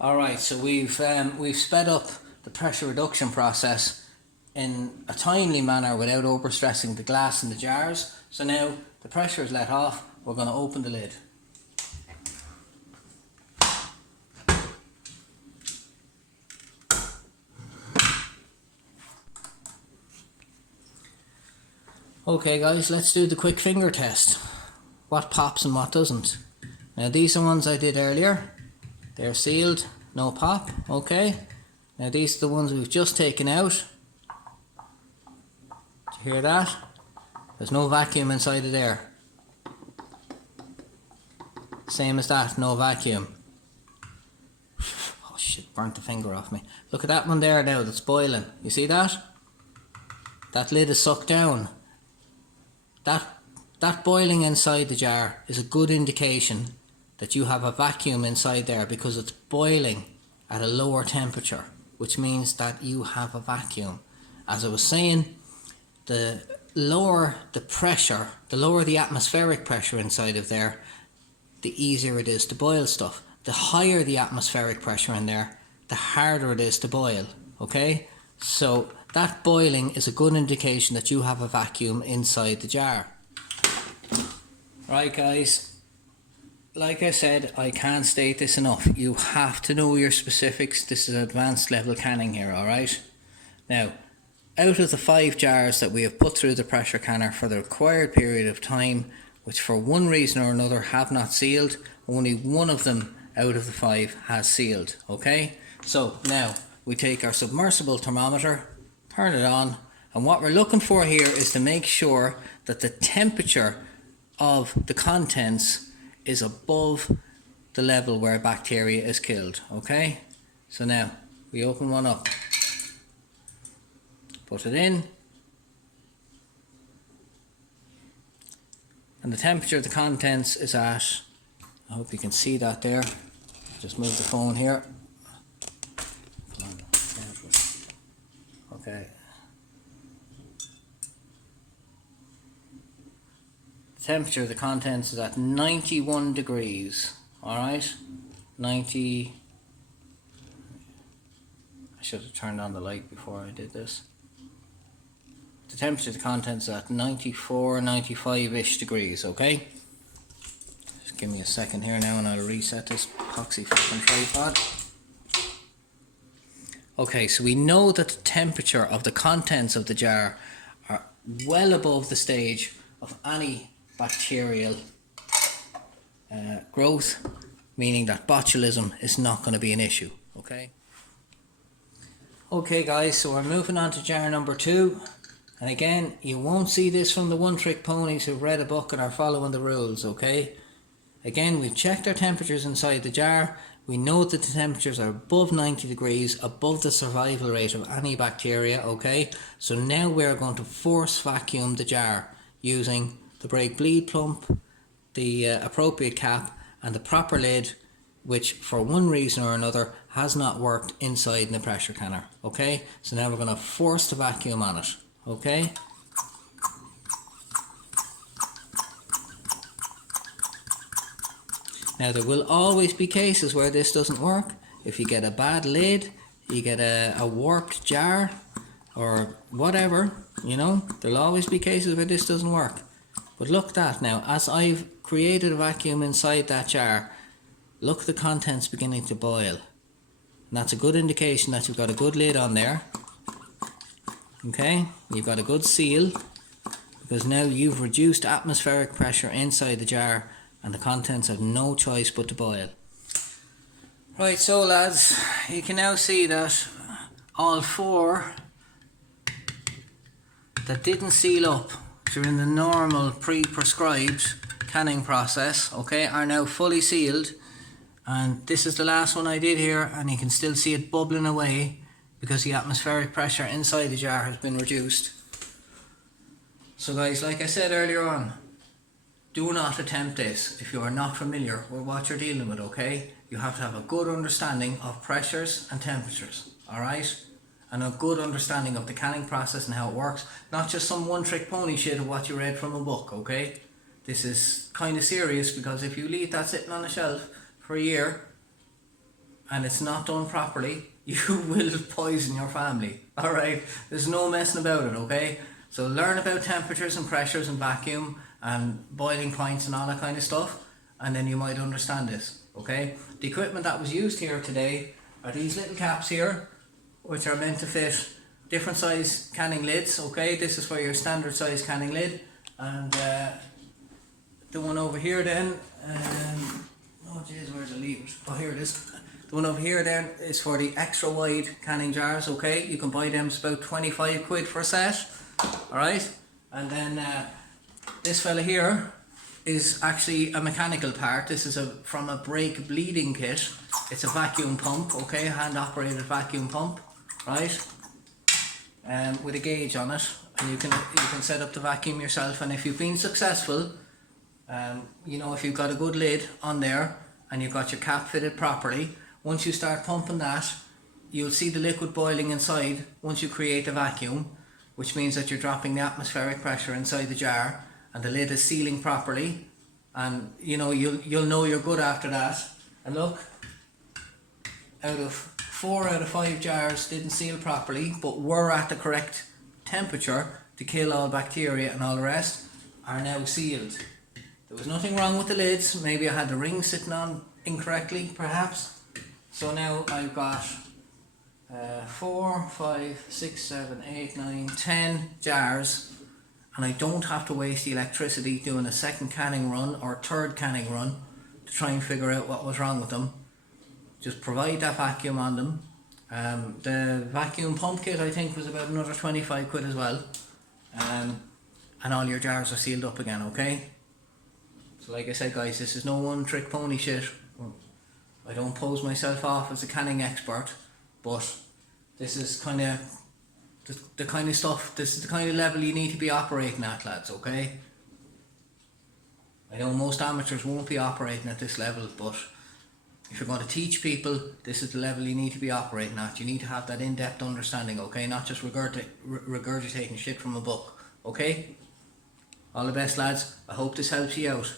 Alright, so we've sped up the pressure reduction process in a timely manner without overstressing the glass in the jars. So now the pressure is let off, we're going to open the lid. Okay guys, let's do the quick finger test. What pops and what doesn't. Now these are ones I did earlier. They're sealed, no pop, okay. Now these are the ones we've just taken out. Did you hear that? There's no vacuum inside of there. Same as that, no vacuum. Oh shit, burnt the finger off me. Look at that one there now that's boiling. You see that? That lid is sucked down. That boiling inside the jar is a good indication that you have a vacuum inside there because it's boiling at a lower temperature, which means that you have a vacuum. As I was saying, the lower the pressure, the lower the atmospheric pressure inside of there, the easier it is to boil stuff. The higher the atmospheric pressure in there, the harder it is to boil, okay? So that boiling is a good indication that you have a vacuum inside the jar. Right guys, like I said, I can't state this enough. You have to know your specifics. This is advanced level canning here, alright? Now, out of the 5 jars that we have put through the pressure canner for the required period of time, which for one reason or another have not sealed, only one of them out of the 5 has sealed, okay? So now we take our submersible thermometer, turn it on, and what we're looking for here is to make sure that the temperature of the contents is above the level where bacteria is killed, okay? So now we open one up, put it in, and the temperature of the contents is at, I hope you can see that there, just move the phone here, okay. The temperature of the contents is at 91 degrees, alright? 90, I should have turned on the light before I did this. The temperature of the contents is at 94, 95-ish degrees, okay? Just give me a second here now and I'll reset this epoxy fucking tripod. Okay, so we know that the temperature of the contents of the jar are well above the stage of any bacterial growth, meaning that botulism is not going to be an issue, okay? Okay guys, so we're moving on to jar number 2, and again, you won't see this from the one-trick ponies who've read a book and are following the rules, okay? Again, we've checked our temperatures inside the jar. We know that the temperatures are above 90 degrees, above the survival rate of any bacteria, okay? So now we're going to force vacuum the jar using the brake bleed plump, the appropriate cap, and the proper lid, which for one reason or another has not worked inside in the pressure canner, okay? So now we're going to force the vacuum on it, okay? Now there will always be cases where this doesn't work. If you get a bad lid, you get a warped jar, or whatever, you know, there'll always be cases where this doesn't work. But look at that now, as I've created a vacuum inside that jar, look at the contents beginning to boil. And that's a good indication that you've got a good lid on there. Okay, you've got a good seal, because now you've reduced atmospheric pressure inside the jar and the contents have no choice but to boil. Right, so lads, you can now see that all 4 that didn't seal up during the normal pre-prescribed canning process, okay, are now fully sealed, and this is the last one I did here, and you can still see it bubbling away because the atmospheric pressure inside the jar has been reduced. So guys, like I said earlier on, do not attempt this if you are not familiar with what you're dealing with, okay? You have to have a good understanding of pressures and temperatures, alright? And a good understanding of the canning process and how it works. Not just some one-trick pony shit of what you read from a book, okay? This is kind of serious, because if you leave that sitting on a shelf for a year and it's not done properly, you will poison your family. Alright, there's no messing about it, okay? So learn about temperatures and pressures and vacuum and boiling points and all that kind of stuff, and then you might understand this, okay? The equipment that was used here today are these little caps here, which are meant to fit different size canning lids, okay? This is for your standard size canning lid, and the one over here then, oh jeez, where's the levers? Oh, here it is. The one over here then is for the extra wide canning jars, okay? You can buy them, it's about 25 quid for a set, alright? And then this fella here is actually a mechanical part. This is from a brake bleeding kit. It's a vacuum pump, okay? A hand operated vacuum pump, right? With a gauge on it, and you can set up the vacuum yourself. And if you've been successful, you know, if you've got a good lid on there and you've got your cap fitted properly, once you start pumping that, you'll see the liquid boiling inside once you create a vacuum, which means that you're dropping the atmospheric pressure inside the jar and the lid is sealing properly, and you know, you'll know you're good after that. And look, 4 out of 5 jars didn't seal properly but were at the correct temperature to kill all bacteria, and all the rest are now sealed. There was nothing wrong with the lids. Maybe I had the ring sitting on incorrectly, perhaps. So now I've got 4, 5, 6, 7, 8, 9, 10 jars, and I don't have to waste the electricity doing a second canning run or third canning run to try and figure out what was wrong with them. Just provide that vacuum on them. The vacuum pump kit I think was about another 25 quid as well, and all your jars are sealed up again, okay? So like I said guys, this is no one trick pony shit. I don't pose myself off as a canning expert, but this is kind of the kind of stuff, this is the kind of level you need to be operating at, lads, okay? I know most amateurs won't be operating at this level, but if you're going to teach people, this is the level you need to be operating at. You need to have that in-depth understanding, okay? Not just regurgitating shit from a book, okay? All the best, lads. I hope this helps you out.